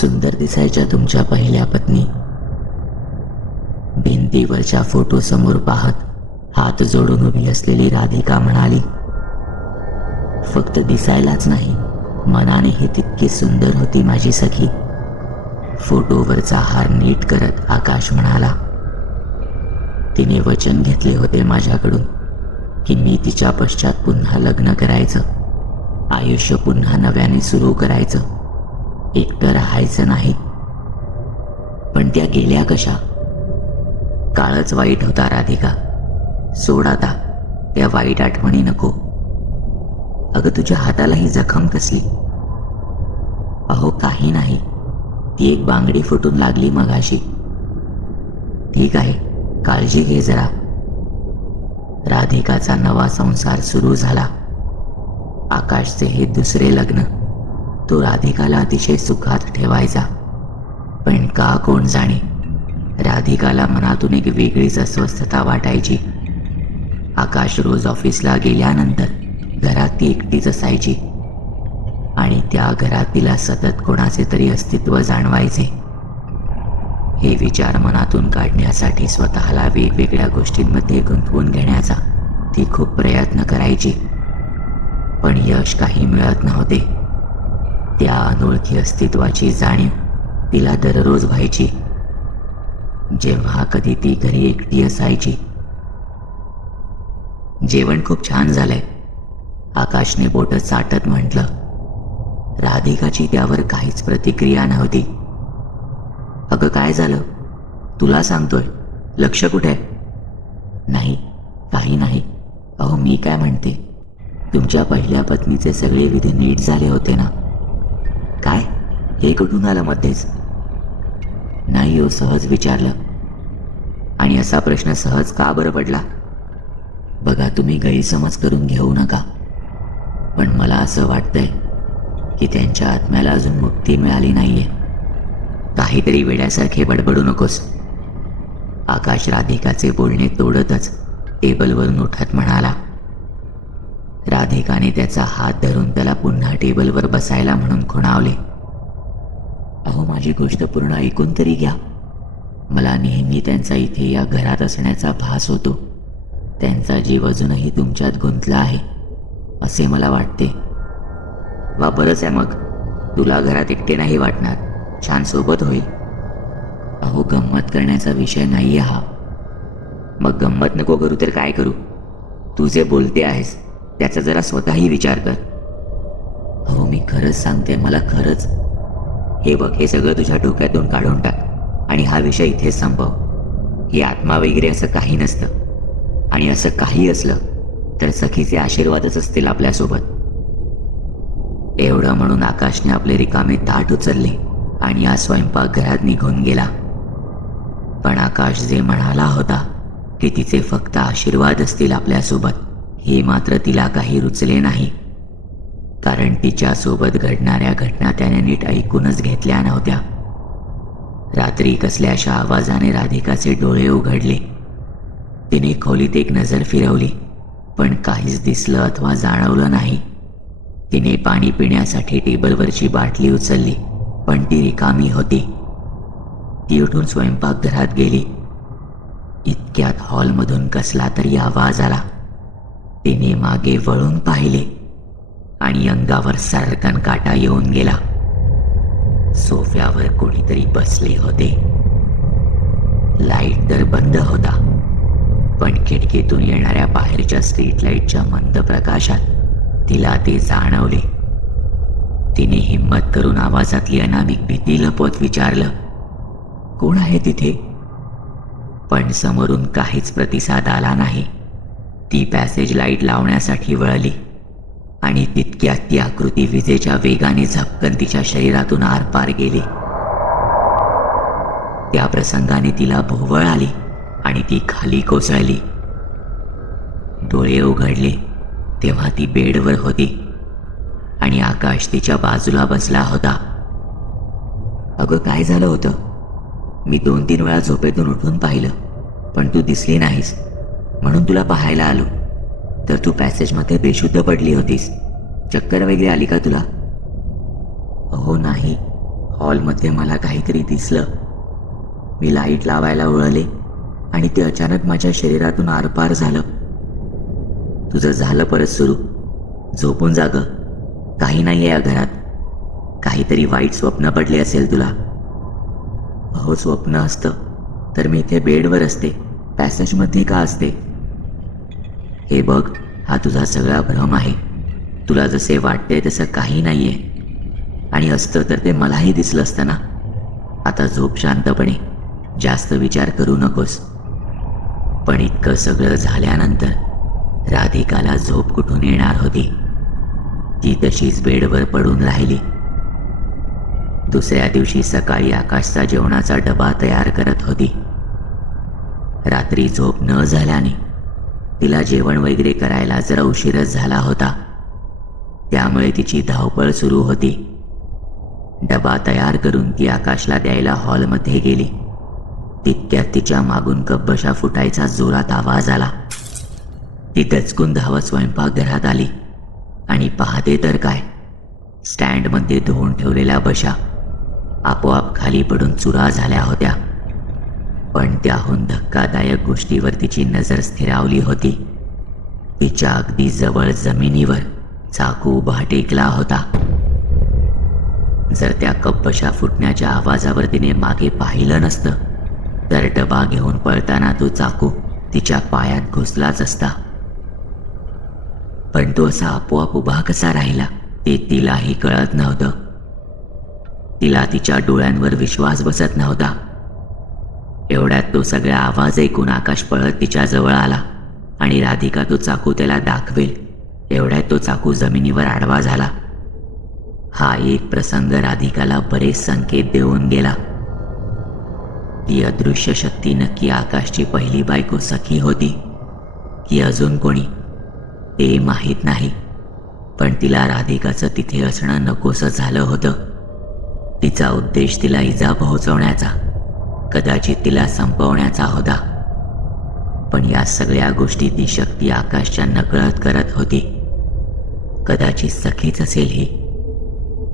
सुंदर दिसायच्या तुमच्या पहिल्या पत्नी. भिंतीवरच्या फोटो समोर पाहत हात जोडून उभी असलेली राधिका म्हणाली, फक्त दिसायलाच नाही, मनानेही तितकी सुंदर होती माझी सखी. फोटोवरचा हार नीट करत आकाश म्हणाला, तिने वचन घेतले होते माझ्याकडून की मी तिच्या पश्चात पुन्हा लग्न करायचं, आयुष्य पुन्हा नव्याने सुरू करायचं, एकटं राहायचं नाही. पण त्या गेल्या कशा? काळच वाईट होता राधिका, सोड आता त्या वाईट आठवणी नको. अगं तुझ्या हाताला ही जखम कसली? अहो काही नाही, ती एक बांगडी फुटून लागली मगाशी. ठीक आहे, काळजी घे जरा. राधिकाचा नवा संसार सुरू झाला. आकाशचे हे दुसरे लग्न. तो राधिकाला अतिशय सुखात ठेवायचा. पण का कोण जाणे, राधिकाला मनातून एक वेगळीच अस्वस्थता वाटायची. आकाश रोज ऑफिसला गेल्यानंतर घरात ती एकटीच असायची आणि त्या घरात तिला सतत कोणाचे तरी अस्तित्व जाणवायचे. हे विचार मनातून काढण्यासाठी स्वतःला वेगवेगळ्या गोष्टींमध्ये गुंतवून घेण्याचा ती खूप प्रयत्न करायची, पण यश काही मिळत नव्हते. त्या अनोळखी अस्तित्वाची जाणीव तिला दररोज व्हायची जेव्हा कधी ती घरी एकटी असायची. जेवण खूप छान झालंय, आकाशने बोटं चाटत म्हटलं. राधिकाची त्यावर काहीच प्रतिक्रिया नव्हती. अगं काय झालं? तुला सांगतोय, लक्ष कुठे? नाही, काही नाही. अहो मी काय म्हणते, तुमच्या पहिल्या पत्नीचे सगळे विधी नीट झाले होते ना? काय? हे कुठून आलं मध्येच? नाही हो, सहज विचारलं. आणि असा प्रश्न सहज का बरं पडला? बघा, तुम्ही गैरसमज करून घेऊ नका, पण मला असं वाटतंय की त्यांच्या आत्म्याला अजून मुक्ती मिळाली नाहीये. काहीतरी वेड्यासारखे बडबडू नकोस. आकाश राधिकाचे बोलणे तोडतच टेबलवरून उठत म्हणाला. राधिकाने त्याचा हात धरून त्याला पुन्हा टेबलवर बसायला म्हणून खुणावले. अहो माझी गोष्ट पूर्ण ऐकून तरी घ्या. मला नेहमी त्यांचा इथे या घरात असण्याचा भास होतो. त्यांचा जीव अजूनही तुमच्यात गुंतला आहे असे मला वाटते. वा, बरंच आहे मग. तुला घरात एकटे नाही वाटणार, छान सोबत होईल. अहो गंमत करण्याचा विषय नाही हा. मग गंमत नको करू तर काय करू? तू जे बोलते आहेस त्याचा जरा स्वतःही विचार कर. अहो मी खरंच सांगते, मला खरंच. हे बघ, हे सगळं तुझ्या डोक्यातून काढून टाक आणि हा विषय इथेच संपव. हे आत्मा वगैरे असं काही नसतं, आणि असं काही असलं तर सखीचे आशीर्वादच असतील आपल्यासोबत. एवढं म्हणून आकाशने आपले रिकामे ताट उचलले आणि या स्वयंपाकघरात निघून गेला. पण आकाश जे म्हणाला होता की तिचे फक्त आशीर्वाद असतील आपल्यासोबत, हे मात्र तिला काही रुचले नाही. कारण तिच्यासोबत घडणाऱ्या घटना त्याने नीट ऐकूनच घेतल्या नव्हत्या. रात्री कसल्याशा आवाजाने राधिकाचे डोळे उघडले. तिने खोलीत एक नजर फिरवली, पण काहीच दिसलं अथवा जाणवलं नाही. तिने पाणी पिण्यासाठी टेबलवरची बाटली उचलली, पण ती रिकामी होती. ती उठून स्वयंपाकघरात गेली. इतक्यात हॉलमधून कसला तरी आवाज आला. तिने मागे वळून पाहिले आणि अंगावर सर्रकन काटा येऊन गेला. सोफ्यावर कोणीतरी बसले होते. लाईट तर बंद होता, पण खिडकीतून येणाऱ्या बाहेरच्या स्ट्रीट लाईटच्या मंद प्रकाशात तिला ते जाणवले. तिने हिम्मत करून आवाजातली अनामिक भीती लपवत विचारलं, कोण आहे तिथे? पण समोरून काहीच प्रतिसाद आला नाही. ती पॅसेज लाईट लावण्यासाठी वळली आणि तितक्यात ती आकृती विजेच्या वेगाने झपकन तिच्या शरीरातून आरपार गेली. त्या प्रसंगाने तिला भोवळ आली आणि ती खाली कोसळली. डोळे उघडले तेव्हा ती बेडवर होती आणि आकाश तिच्या बाजूला बसला होता. अगं काय झालं होतं? मी 2-3 वेळा झोपेतून उठून पाहिलं, पण तू दिसली नाहीस, म्हणून तुला पाहायला आलो. तर तू पॅसेजमध्ये बेशुद्ध पडली होतीस. चक्कर वगैरे आली का तुला? हो नाही, हॉलमध्ये मला काहीतरी दिसलं. मी लाईट लावायला वळले आणि ते अचानक माझ्या शरीरातून आरपार झालं. तुझं झालं परत सुरू. झोपून जा गं. काही नाही आहे या घरात. काहीतरी वाईट स्वप्न पडले असेल तुला. अहो, स्वप्न असतं तर मी इथे बेडवर असते, पॅसेजमध्ये का असते? हे बघ, हा तुझा सगळा भ्रम आहे. तुला जसे वाटते तसं काही नाही आहे. आणि असतं तर ते मलाही दिसलं असतं ना. आता झोप शांतपणे. जास्त विचार करू नकोस. पण इतकं सगळं झाल्यानंतर राधिकाला झोप कुठून येणार होती? ती तशीच बेडवर पडून राहिली. दुसऱ्या दिवशी सकाळी आकाशचा जेवणाचा डबा तयार करत होती. रात्री झोप न झाल्याने तिला जेवण वगैरे करायला जरा उशीरच झाला होता. त्यामुळे तिची धावपळ सुरू होती. डबा तयार करून ती आकाशला द्यायला हॉलमध्ये गेली. तितक्यात तिच्या मागून कपबशा फुटायचा जोरात आवाज आला. ती दचकून धावत स्वयंपाकघरात आली आणि पाहते तर काय, स्टँडमध्ये धुवून ठेवलेल्या बशा आपोआप खाली पडून चुरा झाल्या होत्या. पण त्याहून धक्कादायक गोष्टीवर तिची नजर स्थिरावली होती. तिच्या अगदी जवळ जमिनीवर चाकू उभा टेकला होता. जर त्या कपबशा फुटण्याच्या आवाजावर तिने मागे पाहिलं नसतं तर डबा घेऊन पळताना तो चाकू तिच्या पायात घुसलाच असता. पण तो असा आपोआप उभा कसा राहिला ते तिलाही कळत नव्हतं. तिला तिच्या डोळ्यांवर विश्वास बसत नव्हता. एवढ्यात तो सगळा आवाज ऐकून आकाश पळत तिच्या जवळ आला आणि राधिका तो चाकू त्याला दाखवेल एवढ्यात तो चाकू जमिनीवर आडवा झाला. हा एक प्रसंग राधिकाला बरेच संकेत देऊन गेला. ती अदृश्य शक्ती नक्की आकाशची पहिली बायको सखी होती की अजून कोणी ते माहीत नाही. पण तिला राधिकाचं तिथे असणं नकोसं झालं होतं. तिचा उद्देश तिला इजा पोहोचवण्याचा, कदाचित तिला संपवण्याचा होता. पण या सगळ्या गोष्टी ती शक्ती आकाशच्या नकळत करत होती. कदाचित सखीच असेल ही.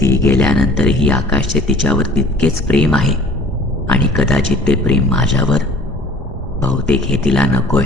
ती गेल्यानंतरही आकाशचे तिच्यावर तितकेच प्रेम आहे आणि कदाचित ते प्रेम माझ्यावर. बहुतेक हे तिला नकोय.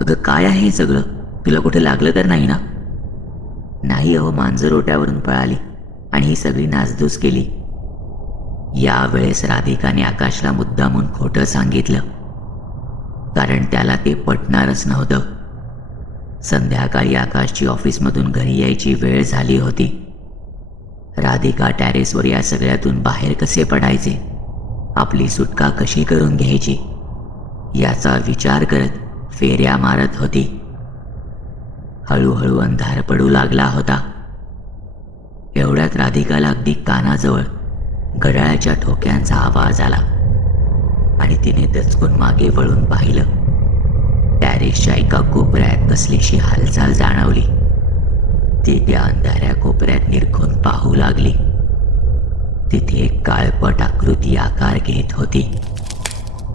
अगं, काय आहे हे सगळं? तुला कुठे लागलं तर नाही ना? नाही अहो, मांजर ओट्यावरून पळाली आणि ही सगळी नासधूस केली. यावेळेस राधिकाने आकाशला मुद्दामून खोटं सांगितलं, कारण त्याला ते पटणारच नव्हतं. संध्याकाळी आकाशची ऑफिसमधून घरी यायची वेळ झाली होती. राधिका टॅरेसवर या सगळ्यातून बाहेर कसे पडायचे, आपली सुटका कशी करून घ्यायची याचा विचार करत फेऱ्या मारत होती. हळूहळू अंधार पडू लागला होता. एवढ्यात राधिकाला अगदी कानाजवळ घड्याळाच्या ठोक्यांचा आवाज आला आणि तिने दचकून मागे वळून पाहिलं. टॅरेसच्या एका कोपऱ्यात कसलीशी हालचाल जाणवली. ती त्या अंधाऱ्या कोपऱ्यात निरखून पाहू लागली. तिथे एक काळपट आकृती आकार घेत होती.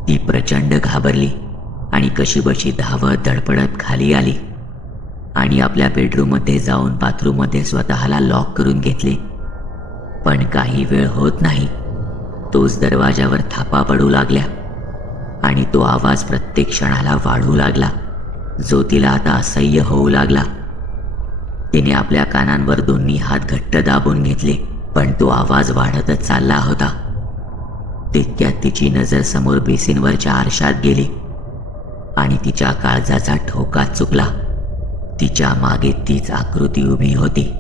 ती प्रचंड घाबरली आणि कशीबशी धावत धडपडत खाली आली आणि आपल्या बेडरूममध्ये जाऊन बाथरूममध्ये स्वतःला लॉक करून घेतले. पण काही वेळ होत नाही, तोच दरवाजावर थापा पडू लागल्या आणि तो आवाज प्रत्येक क्षणाला वाढू लागला, जो तिला आता असह्य होऊ लागला. तिने आपल्या कानांवर दोन्ही हात घट्ट दाबून घेतले, पण तो आवाज वाढतच चालला होता. तितक्यात तिची नजर समोर बेसिनवरच्या आरशात गेली आणि तिच्या काळजाचा ठोका चुकला. तिच्या मागे तीच आकृती उभी होती,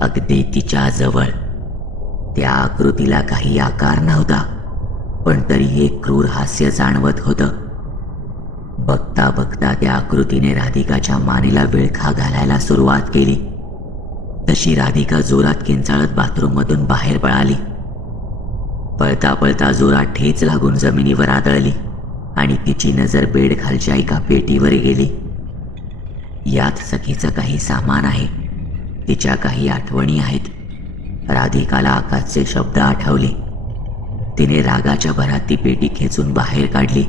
अगदी तिच्या जवळ. त्या आकृतीला काही आकार नव्हता, पण तरी एक क्रूर हास्य जाणवत होतं. बघता बघता त्या आकृतीने राधिकाच्या मानेला विळखा घालायला सुरुवात केली. तशी राधिका जोरात किंचाळत बाथरूममधून बाहेर पळाली. पळता पळता जोरात ठेच लागून जमिनीवर आदळली आणि तिची नजर बेड खालच्या एका पेटीवर गेली. यात सखीचं काही सामान आहे, तिच्या काही आठवणी आहेत. राधिकाला आकाशचे शब्द आठवले. तिने रागाच्या भरात ती पेटी खेचून बाहेर काढली.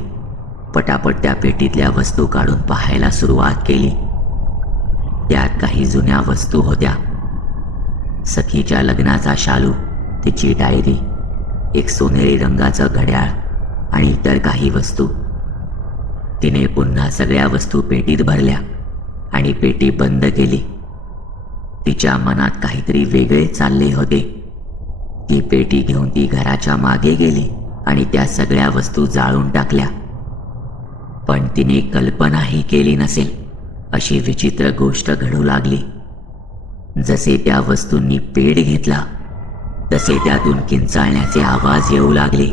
पटापट त्या पेटीतल्या वस्तू काढून पाहायला सुरुवात केली. त्यात काही जुन्या वस्तू होत्या. सखीच्या लग्नाचा शालू तिची डायरी, एक सोनेरी रंगाचं घड्याळ आणि इतर काही वस्तू. तिने पुन्हा सगळ्या वस्तू पेटीत भरल्या आणि पेटी बंद केली. तिच्या मनात काहीतरी वेगळे चालले होते. ती पेटी घेऊन ती घराच्या मागे गेली आणि त्या सगळ्या वस्तू जाळून टाकल्या. पण तिने कल्पनाही केली नसेल अशी विचित्र गोष्ट घडू लागली. जसे त्या वस्तूंनी पेट घेतला तसे त्यातून किंचाळण्याचे आवाज येऊ लागले.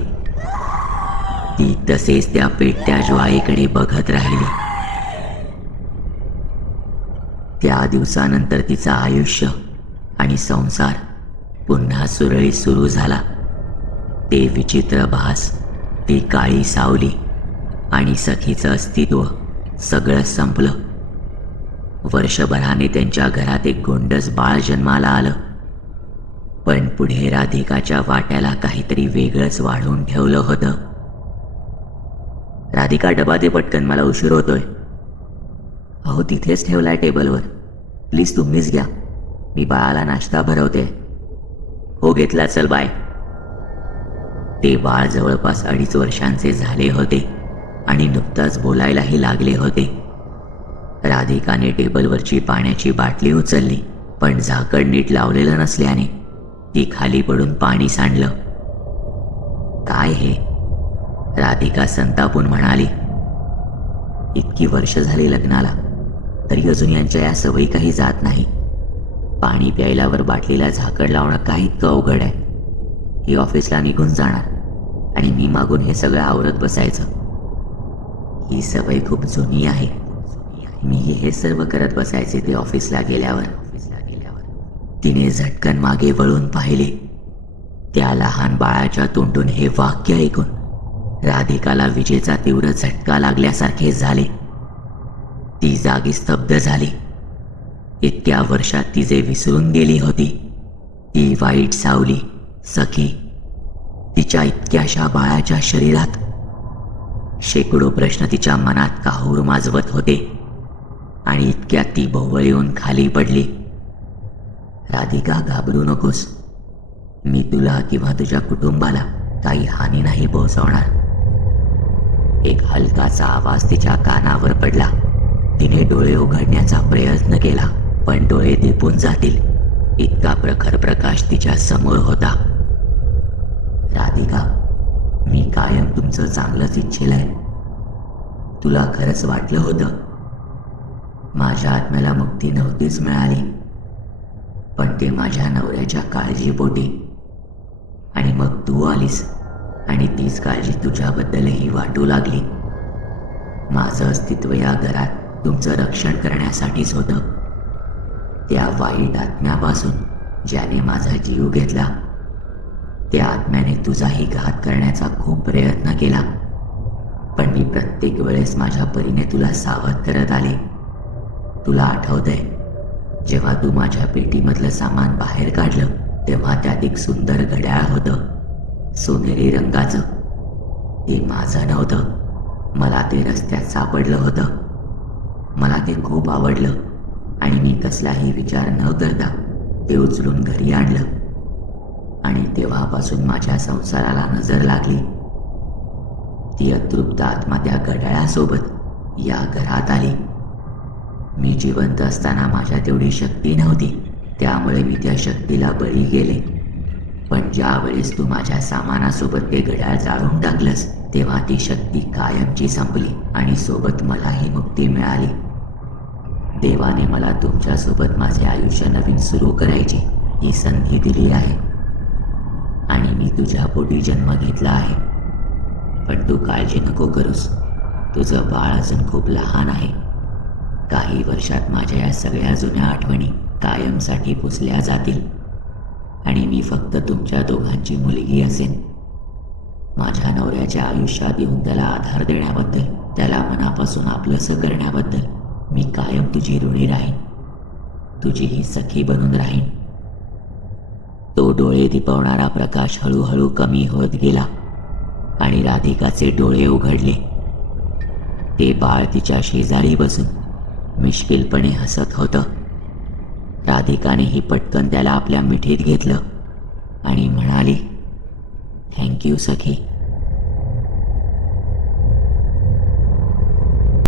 ती तसेच त्या पेटत्या ज्वाळेकडे बघत राहिली. त्या दिवसानंतर तिचं आयुष्य आणि संसार पुन्हा सुरळीत सुरू झाला. ते विचित्र भास, ती काळी सावली आणि सखीचं अस्तित्व सगळं संपलं. वर्षभराने त्यांच्या घरात एक गोंडस बाळ जन्माला आलं. पण पुढे राधिकाच्या वाट्याला काहीतरी वेगळंच वाढवून ठेवलं होतं. राधिका, डबा दे पटकन, मला उशीर होतोय. अहो, तिथेच ठेवलाय टेबलवर, प्लीज तुम्हीच घ्या, मी बाळाला नाश्ता भरवते. हो, घेतला, चल बाय. ते बाळ जवळपास 2.5 वर्षांचे झाले होते आणि नुकताच बोलायलाही लागले होते. राधिकाने टेबलवरची पाण्याची बाटली उचलली, पण झाकण नीट लावलेलं नसल्याने ती खाली पडून पाणी सांडलं. काय हे? राधिका संतापून म्हणाली. इतकी वर्ष झाली लग्नाला, तरी अजून यांच्या या सवयी काही जात नाही. पाणी प्यायल्यावर बाटलीला झाकण लावणं काय इतकं अवघड आहे? ही ऑफिसला निघून जाणार आणि मी मागून हे सगळं आवरत बसायचं. ही सवय खूप जुनी आहे. मी हे सर्व करत बसायचे ते ऑफिसला गेल्यावर. तिने झटकन मागे वळून पाहिले. त्या लहान बाळाच्या तोंडून हे वाक्य ऐकून राधिकाला विजेचा तीव्र झटका लागल्यासारखे झाले. ती जागी स्तब्ध झाली. इतक्या वर्षात ती जे विसरून गेली होती, ती वाईट सावली, सखी, तिच्या इतक्याशा बाळाच्या शरीरात. शेकडो प्रश्न तिच्या मनात काहूर माजवत होते आणि इतक्यात ती भोवळ येऊन खाली पडली. राधिका, घाबरू नकोस. मी तुला किंवा तुझ्या कुटुंबाला काही हानी नाही पोहोचवणार. एक हलकाचा आवाज तिच्या कानावर पडला. तिने डोळे उघडण्याचा प्रयत्न केला, पण डोळे दिपून जातील इतका प्रखर प्रकाश तिच्या समोर होता. राधिका, मी कायम तुमचं चांगलंच इच्छिलंय. तुला खरंच वाटलं होतं माझ्या आत्म्याला मुक्ती नव्हतीच मिळाली, पण ते माझ्या नवऱ्याच्या काळजीपोटी. आणि मग तू आलीस आणि तीच काळजी तुझ्याबद्दलही वाटू लागली. माझं अस्तित्व या घरात तुमचं रक्षण करण्यासाठीच होतं. त्या वाईट आत्म्यापासून ज्याने माझा जीव घेतला, त्या आत्म्याने तुझाही घात करण्याचा खूप प्रयत्न केला. पण मी प्रत्येक वेळेस माझ्या परीने तुला सावध करत आले. तुला आठवतंय, जेव्हा तू माझ्या पेटीमधलं सामान बाहेर काढलं तेव्हा त्यात एक सुंदर घड्याळ होतं, सोनेरी रंगाचं. ते माझं नव्हतं, मला ते रस्त्यात सापडलं होतं. मला ते खूप आवडलं आणि मी कसलाही विचार न करता ते उचलून घरी आणलं. आणि तेव्हापासून माझ्या संसाराला नजर लागली. ती अतृप्त आत्मा त्या घड्याळासोबत या घरात आली. मी जिवंत असताना माझ्या तेवढी शक्ती नव्हती, त्यामुळे मी त्या शक्तीला बळी गेले. पण ज्या वेळेस तू माझ्या सामानासोबत ते घड्याळ जाळून टाकलंस, तेव्हा ती शक्ती कायमची संपली आणि सोबत मलाही मुक्ती मिळाली. देवाने मला तुमच्यासोबत माझे आयुष्य नवीन सुरू करायची ही संधी दिली आहे आणि मी तुझ्या पोटी जन्म घेतला आहे. पण तू काळजी नको करूस, तुझं बाळ अजून खूप लहान आहे. काही वर्षात माझ्या या सगळ्या जुन्या आठवणी कायमसाठी पुसल्या जातील आणि मी फक्त तुमच्या दोघांची मुलगी असेन. माझ्या नवऱ्याच्या आयुष्यात येऊन त्याला आधार देण्याबद्दल, त्याला मनापासून आपलंसं करण्याबद्दल मी कायम तुझी ऋणी राहीन, तुझी ही सखी बनून राहीन. तो डोळे दिपवणारा प्रकाश हळूहळू कमी होत गेला आणि राधिकाचे डोळे उघडले. ते बाळ तिच्या शेजारी बसून मिश्किलपणे हसत होतं. राधिकानेही पटकन त्याला आपल्या मिठीत घेतलं आणि म्हणाली, थँक्यू सखी.